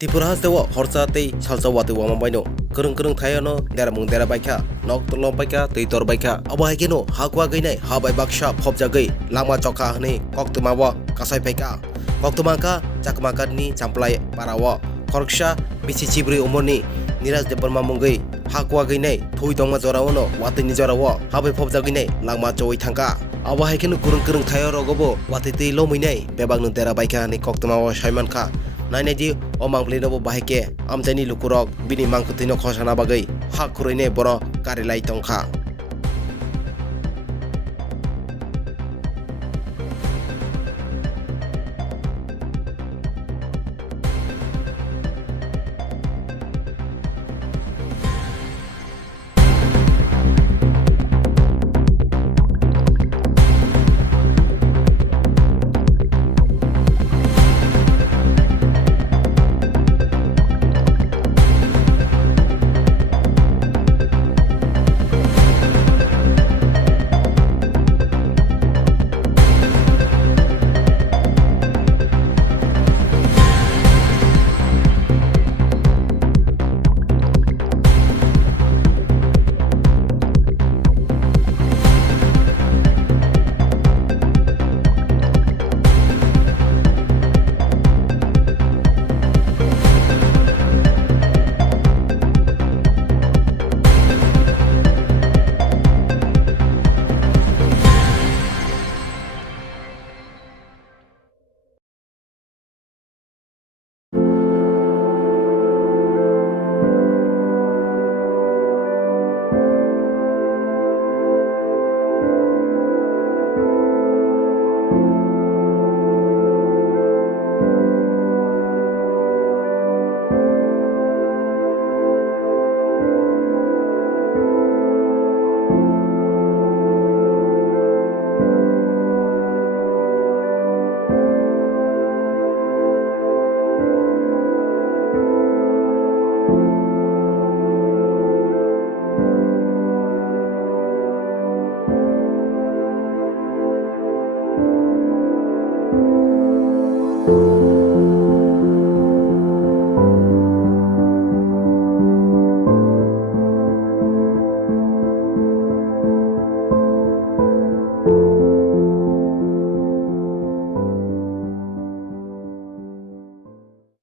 Tipura has dewa horsa tei salsa wate wama baino kereng thaya no dera mung dera baikha nok tolom baikha tei tor baikha abo haikeno ha kuagwi nai ha bai baksha phobjagoi langma chokha hne koktuma wa kasai baikha koktuma ka chakmaka ni champlai parawo korksha bisi chibri umorni Niraj D mungoi ha kuagwi nai thui dongma jorao no wate ni jorao ha bai phobjagoi nai langma choi thangka abo haikeno kereng thaya rogobo wate tei lomui nai bebak no dera baikha ni koktuma wa saiman kha naine di omang pleno bo bahike amjani lukurok bini mangkutino khosana bagai ha khuroine boro karilai tongkha.